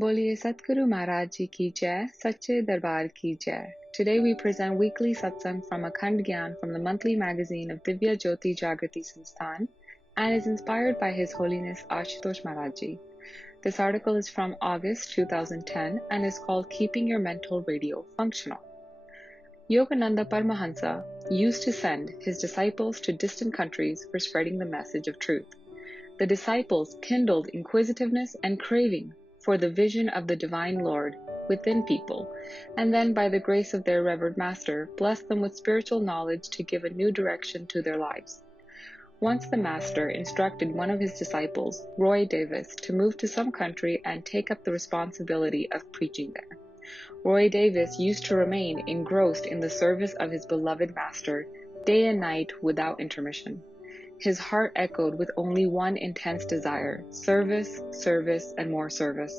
बोलिए Satguru Maharaj Ji ki jai, Sache Darbar ki jai. Today we present weekly Satsang from Akhand Gyan from the monthly magazine of Divya Jyoti Jagrati Sansthan and is inspired by His Holiness Ashutosh Maharaj Ji. This article is from August 2010 and is called Keeping Your Mental Radio Functional. Yogananda Paramahansa used to send his disciples to distant countries for spreading the message of truth. The disciples kindled inquisitiveness and craving for the vision of the Divine Lord within people, and then by the grace of their revered Master, blessed them with spiritual knowledge to give a new direction to their lives. Once the Master instructed one of his disciples, Roy Davis, to move to some country and take up the responsibility of preaching there. Roy Davis used to remain engrossed in the service of his beloved Master, day and night without intermission. His heart echoed with only one intense desire: service, service, and more service.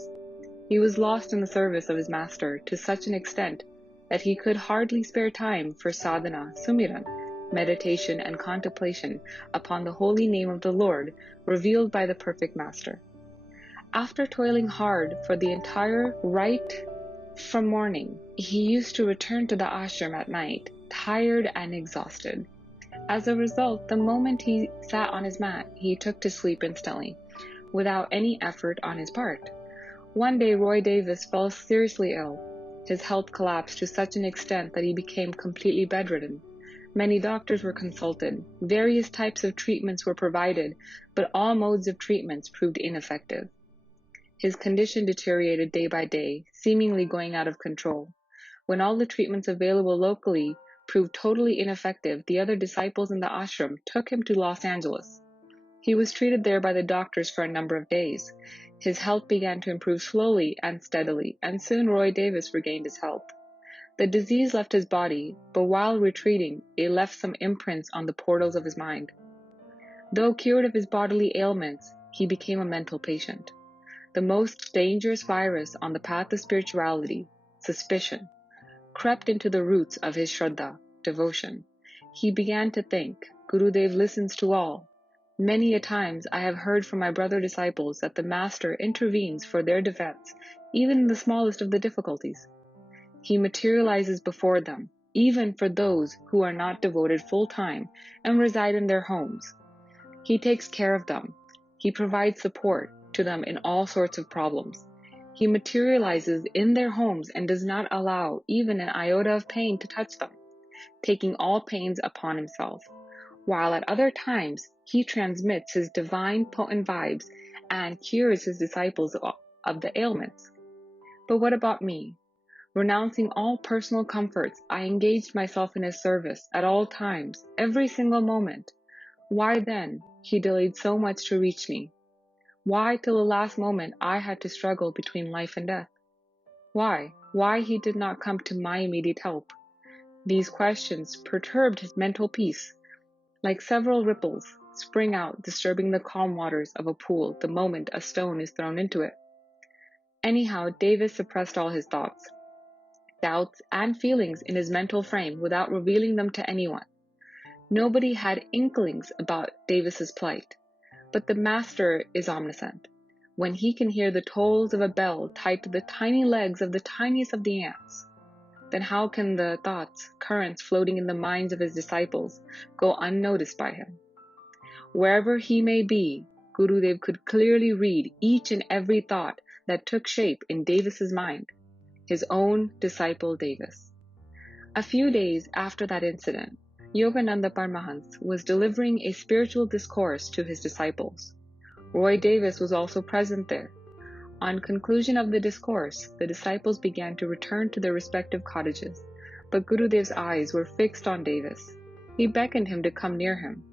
He was lost in the service of his Master to such an extent that he could hardly spare time for sadhana, sumiran, meditation, and contemplation upon the holy name of the Lord revealed by the perfect Master. After toiling hard for the entire right from morning, he used to return to the ashram at night, tired and exhausted. As a result, the moment he sat on his mat, he took to sleep instantly, without any effort on his part. One day, Roy Davis fell seriously ill. His health collapsed to such an extent that he became completely bedridden. Many doctors were consulted. Various types of treatments were provided, but all modes of treatments proved ineffective. His condition deteriorated day by day, seemingly going out of control. When all the treatments available locally proved totally ineffective, the other disciples in the ashram took him to Los Angeles. He was treated there by the doctors for a number of days. His health began to improve slowly and steadily, and soon Roy Davis regained his health. The disease left his body, but while retreating, it left some imprints on the portals of his mind. Though cured of his bodily ailments, he became a mental patient. The most dangerous virus on the path of spirituality, suspicion, crept into the roots of his Shraddha, devotion. He began to think, Gurudev listens to all. Many a times I have heard from my brother disciples that the Master intervenes for their defense, even in the smallest of the difficulties. He materializes before them, even for those who are not devoted full time and reside in their homes. He takes care of them. He provides support to them in all sorts of problems. He materializes in their homes and does not allow even an iota of pain to touch them, taking all pains upon himself, while at other times he transmits his divine potent vibes and cures his disciples of the ailments. But what about me? Renouncing all personal comforts, I engaged myself in his service at all times, every single moment. Why then he delayed so much to reach me? Why till the last moment I had to struggle between life and death? Why he did not come to my immediate help? These questions perturbed his mental peace, like several ripples spring out, disturbing the calm waters of a pool the moment a stone is thrown into it. Anyhow, Davis suppressed all his thoughts, doubts, and feelings in his mental frame without revealing them to anyone. Nobody had inklings about Davis's plight. But the Master is omniscient. When he can hear the tolls of a bell tied to the tiny legs of the tiniest of the ants, then how can the thoughts, currents floating in the minds of his disciples go unnoticed by him? Wherever he may be, Gurudev could clearly read each and every thought that took shape in Davis's mind, his own disciple Davis. A few days after that incident, Yogananda Paramahansa was delivering a spiritual discourse to his disciples. Roy Davis was also present there. On conclusion of the discourse, the disciples began to return to their respective cottages, but Gurudev's eyes were fixed on Davis. He beckoned him to come near him.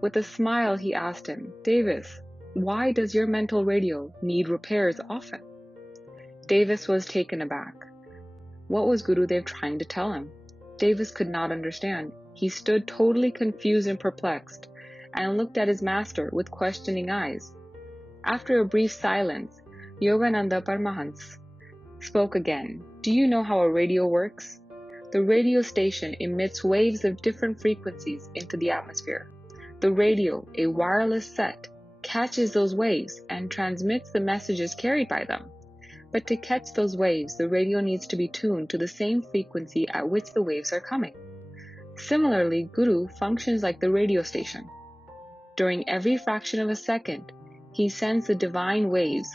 With a smile, he asked him, Davis, why does your mental radio need repairs often? Davis was taken aback. What was Gurudev trying to tell him? Davis could not understand. He stood totally confused and perplexed, and looked at his Master with questioning eyes. After a brief silence, Yogananda Paramahansa spoke again. Do you know how a radio works? The radio station emits waves of different frequencies into the atmosphere. The radio, a wireless set, catches those waves and transmits the messages carried by them. But to catch those waves, the radio needs to be tuned to the same frequency at which the waves are coming. Similarly, Guru functions like the radio station. During every fraction of a second, he sends the divine waves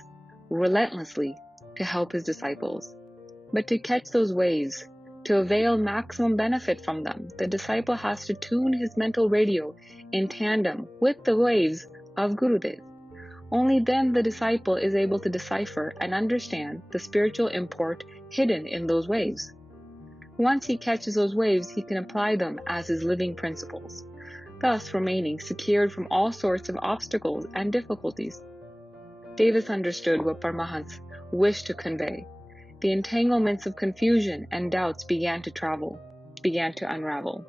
relentlessly to help his disciples. But to catch those waves, to avail maximum benefit from them, the disciple has to tune his mental radio in tandem with the waves of Gurudev. Only then the disciple is able to decipher and understand the spiritual import hidden in those waves. Once he catches those waves, he can apply them as his living principles, thus remaining secured from all sorts of obstacles and difficulties. Davis understood what Paramahansa wished to convey. The entanglements of confusion and doubts began to unravel.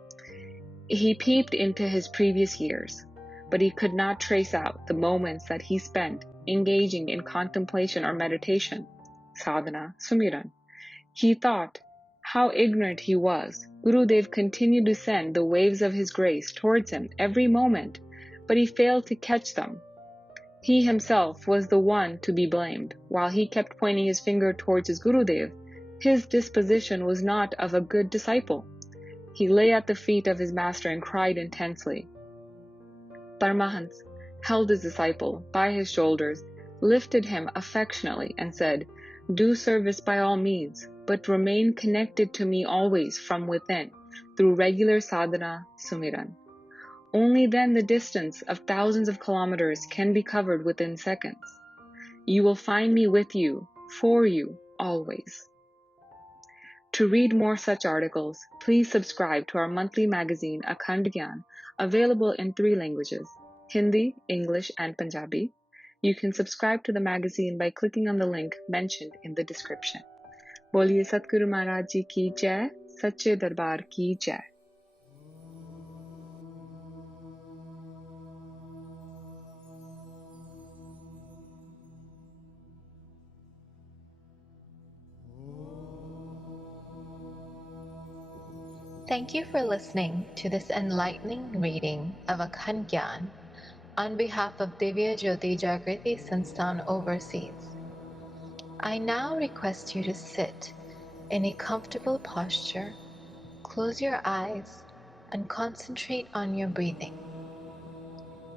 He peeped into his previous years, but he could not trace out the moments that he spent engaging in contemplation or meditation, sadhana, sumiran. He thought how ignorant he was. Gurudev continued to send the waves of his grace towards him every moment, but he failed to catch them. He himself was the one to be blamed. While he kept pointing his finger towards his Gurudev, his disposition was not of a good disciple. He lay at the feet of his master and cried intensely. Paramahansa held his disciple by his shoulders, lifted him affectionately, and said, "Do service by all means, but remain connected to me always from within, through regular sadhana, sumiran. Only then the distance of thousands of kilometers can be covered within seconds. You will find me with you, for you, always." To read more such articles, please subscribe to our monthly magazine, Akhand Gyan, available in 3 languages, Hindi, English, and Punjabi. You can subscribe to the magazine by clicking on the link mentioned in the description. Boliye Satguru Maharaj Ji ki jai, Sache Darbar ki jai. Thank you for listening to this enlightening reading of Akhand Gyan on behalf of Divya Jyoti Jagriti Sansthan Overseas. I now request you to sit in a comfortable posture, close your eyes, and concentrate on your breathing.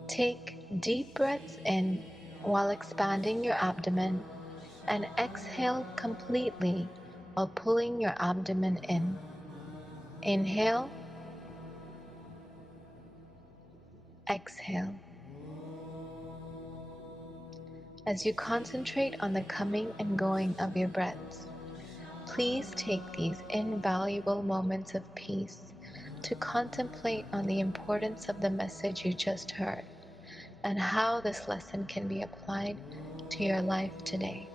Take deep breaths in while expanding your abdomen and exhale completely while pulling your abdomen in. Inhale, exhale. As you concentrate on the coming and going of your breaths, please take these invaluable moments of peace to contemplate on the importance of the message you just heard and how this lesson can be applied to your life today.